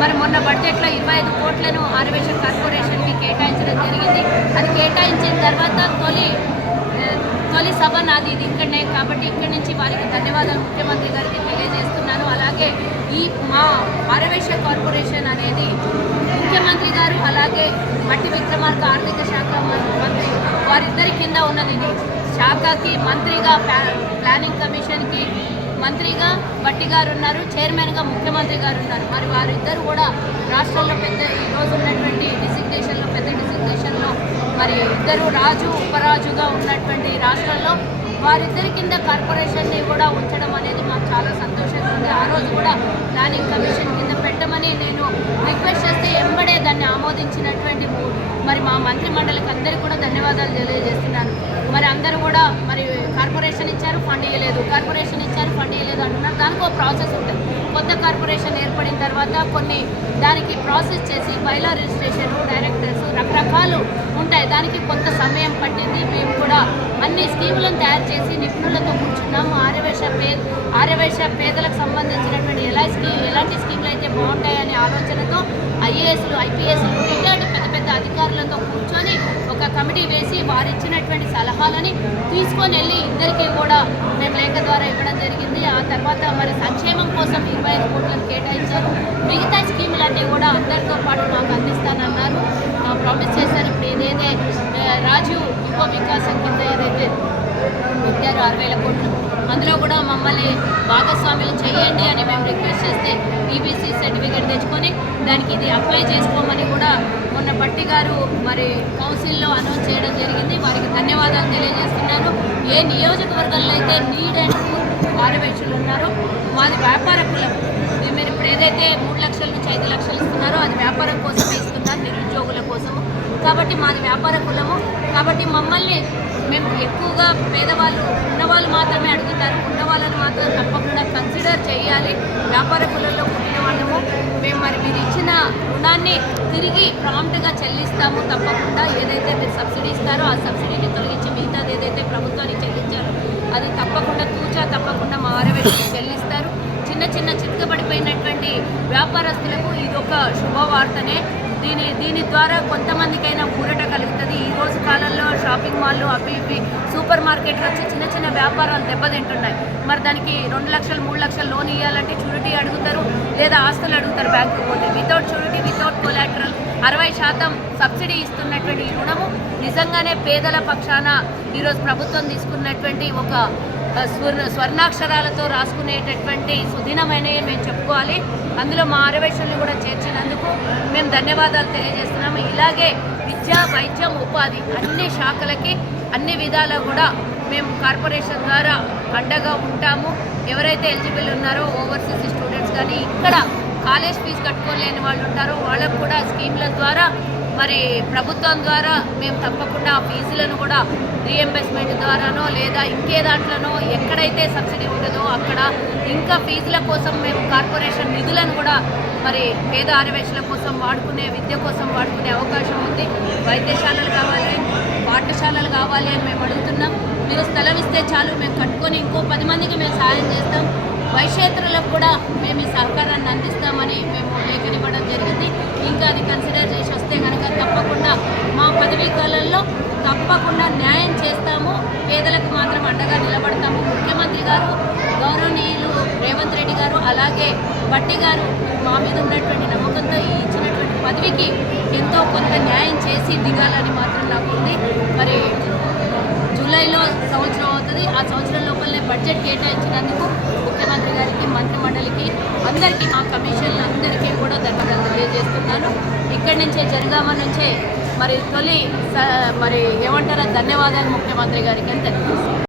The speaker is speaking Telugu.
మరి మొన్న బడ్జెట్లో ఇరవై ఐదు కోట్లను ఆర్వేషన్ కార్పొరేషన్కి కేటాయించడం జరిగింది. అది కేటాయించిన తర్వాత తొలి తొలి సభ నాది ఇది ఇక్కడనే. కాబట్టి ఇక్కడి నుంచి వారికి ధన్యవాదాలు ముఖ్యమంత్రి గారికి తెలియజేస్తున్నాను. అలాగే ఈ మా ఆరవేశ కార్పొరేషన్ అనేది ముఖ్యమంత్రి గారు అలాగే మట్టి విక్రమార్క ఆర్థిక శాఖ మంత్రి వారిద్దరి కింద ఉన్నది శాఖకి మంత్రిగా ప్లా- ప్లానింగ్ కమిషన్కి మంత్రిగా బట్టి గారు ఉన్నారు చైర్మన్గా ముఖ్యమంత్రి గారు ఉన్నారు. మరి వారిద్దరు కూడా రాష్ట్రంలో పెద్ద ఈరోజు ఉన్నటువంటి డిసిగ్నేషన్లో పెద్ద డిసిగ్నేషన్లో మరి ఇద్దరు రాజు ఉపరాజుగా ఉన్నటువంటి రాష్ట్రంలో వారిద్దరి కింద కార్పొరేషన్ని కూడా ఉంచడం అనేది మాకు చాలా సంతోషంగా ఉంది. ఆ రోజు కూడా ప్లానింగ్ కమిషన్ కింద పెట్టమని నేను రిక్వెస్ట్ చేస్తే ఎంబడే దాన్ని ఆమోదించినటువంటి మూడు మరి మా మంత్రి మండలికి అందరికీ కూడా ధన్యవాదాలు తెలియజేస్తున్నాను. మరి అందరూ కూడా మరి కార్పొరేషన్ ఇచ్చారు ఫండ్ ఇవ్వలేదు కార్పొరేషన్ ఇచ్చారు ఫండ్ ఇవ్వలేదు అంటున్నారు. దానికి ఒక ప్రాసెస్ ఉంటుంది. కొత్త కార్పొరేషన్ ఏర్పడిన తర్వాత కొన్ని దానికి ప్రాసెస్ చేసి బైలా రిజిస్ట్రేషన్ డైరెక్టర్స్ రకరకాలు ఉంటాయి. దానికి కొంత సమయం పట్టింది. మేము కూడా అన్ని స్కీములను తయారు చేసి నిపుణులతో కూర్చున్నాము. ఆర్యవేశ పే ఆర్యవేశ పేదలకు సంబంధించినటువంటి ఎలా స్కీమ్ ఎలాంటి స్కీములు అయితే బాగుంటాయనే ఆలోచనతో ఐఏఎస్లు ఐపీఎస్లు అధికారులతో కూర్చొని ఒక కమిటీ వేసి వారు ఇచ్చినటువంటి సలహాలని తీసుకొని వెళ్ళి ఇద్దరికి కూడా మేము లేఖ ద్వారా ఇవ్వడం జరిగింది. ఆ తర్వాత మరి సంక్షేమం కోసం ఇరవై ఐదు కోట్లను కేటాయించారు. మిగతా స్కీములన్నీ కూడా అందరితో పాటు మాకు అందిస్తానన్నారు. ప్రామిస్ చేశారు. ఇప్పుడు ఏదైతే రాజు యువ వికాసం కింద ఏదైతే పెట్టారు ఆరు వేల కోట్లు అందులో కూడా మమ్మల్ని భాగస్వాములు చేయండి అని మేము రిక్వెస్ట్ చేస్తే ఈబీసీ సర్టిఫికేట్ తెచ్చుకొని దానికి ఇది అప్లై చేసుకోమని మన మొన్న పట్టి గారు మరి కౌన్సిల్లో అనౌన్స్ చేయడం జరిగింది. వారికి ధన్యవాదాలు తెలియజేస్తున్నాను. ఏ నియోజకవర్గంలో అయితే నీడ్ అండ్ పారవేక్షులు ఉన్నారో మాది వ్యాపార కులం మీరు ఇప్పుడు ఏదైతే మూడు లక్షల నుంచి ఐదు లక్షలు ఇస్తున్నారో అది వ్యాపారం కోసమే ఇస్తున్నారు నిరుద్యోగుల కోసము. కాబట్టి మాది వ్యాపార కులము. కాబట్టి మమ్మల్ని మేము ఎక్కువగా పేదవాళ్ళు ఉన్నవాళ్ళు మాత్రమే అడుగుతారు. ఉన్న వాళ్ళని మాత్రం తప్పకుండా కన్సిడర్ చేయాలి. వ్యాపార కులంలో పుట్టిన వాళ్ళము మేము మరి మీరు ఇచ్చిన రుణాన్ని తిరిగి ప్రాంప్ట్గా చెల్లిస్తాము తప్పకుండా. ఏదైతే మీరు సబ్సిడీ ఇస్తారో ఆ సబ్సిడీని తొలగించి మిగతాది ఏదైతే ప్రభుత్వానికి చెల్లించారో అది తప్పకుండా తూచా తప్పకుండా మా ఆరవేసి చెల్లిస్తారు. చిన్న చిన్న చితకబడిపోయినటువంటి వ్యాపారస్తులకు ఇది ఒక శుభవార్తనే. దీని దీని ద్వారా కొంతమందికైనా ఊరట కలుగుతుంది. ఈ రోజు కాలంలో షాపింగ్ మాల్లు అవి ఇవి సూపర్ మార్కెట్లు వచ్చి చిన్న చిన్న వ్యాపారాలు దెబ్బతింటున్నాయి. మరి దానికి రెండు లక్షలు మూడు లక్షలు లోన్ ఇవ్వాలంటే షూరిటీ అడుగుతారు లేదా ఆస్తులు అడుగుతారు బ్యాంకు పోతే. Without surety without collateral. అరవై శాతం సబ్సిడీ ఇస్తున్నటువంటి ఈ రుణము నిజంగానే పేదల పక్షాన ఈరోజు ప్రభుత్వం తీసుకున్నటువంటి ఒక స్వర్ణ స్వర్ణాక్షరాలతో రాసుకునేటటువంటి సుదినమైనవి మేము చెప్పుకోవాలి. అందులో మా ఆరవేషల్ని కూడా చేర్చినందుకు మేము ధన్యవాదాలు తెలియజేస్తున్నాము ఇలాగే విద్య వైద్యం ఉపాధి అన్ని శాఖలకి అన్ని విధాలా కూడా మేము కార్పొరేషన్ ద్వారా అండగా ఉంటాము. ఎవరైతే ఎలిజిబుల్ ఉన్నారో ఓవర్సీస్ స్టూడెంట్స్ కానీ ఇక్కడ కాలేజ్ ఫీజు కట్టుకోలేని వాళ్ళు ఉంటారో. వాళ్ళకు కూడా స్కీమ్ల ద్వారా మరి ప్రభుత్వం ద్వారా మేము తప్పకుండా ఆ ఫీజులను కూడా రీఎంబర్స్మెంట్ ద్వారానో లేదా ఇంకే దాంట్లోనో ఎక్కడైతే సబ్సిడీ ఉండదో అక్కడ ఇంకా ఫీజుల కోసం మేము కార్పొరేషన్ నిధులను కూడా మరి పేద ఆరవేశల కోసం వాడుకునే విద్య కోసం వాడుకునే అవకాశం ఉంది. వైద్యశాలలు కావాలి పాఠశాలలు కావాలి అని మేము అడుగుతున్నాం. మీరు స్థలం ఇస్తే చాలు మేము కట్టుకొని ఇంకో పది మందికి మేము సాయం చేస్తాం. వైశ్యేతరులకు కూడా మేము ఈ సహకారాన్ని అందిస్తామని మేము లేఖనివ్వడం జరిగింది. ఇంకా అది కన్సిడర్ చేసి వస్తే కనుక తప్పకుండా మా పదవీ కాలంలో తప్పకుండా న్యాయం చేస్తాము. పేదలకు మాత్రం అండగా నిలబడతాము. ముఖ్యమంత్రి గారు గౌరవనీయులు రేవంత్ రెడ్డి గారు అలాగే బట్టి గారు మా మీద ఉన్నటువంటి నమ్మకంతో ఇచ్చినటువంటి పదవికి ఎంతో కొంత న్యాయం చేసి దిగాలని మాత్రం నాకు ఉంది. మరి జూలైలో అవుతుంది ఆ సంవత్సరం లోపలనే బడ్జెట్ కేటాయించినందుకు ముఖ్యమంత్రి గారికి మంత్రి మండలికి అందరికీ మా కమిషన్లు అందరికీ కూడా ధన్యవాదాలు తెలియజేస్తున్నాను. ఇక్కడి నుంచే జనగామ నుంచే మరి తొలి స- మరి ఏమంటారో ధన్యవాదాలు ముఖ్యమంత్రి గారికి అని తెలియజేస్తున్నాను.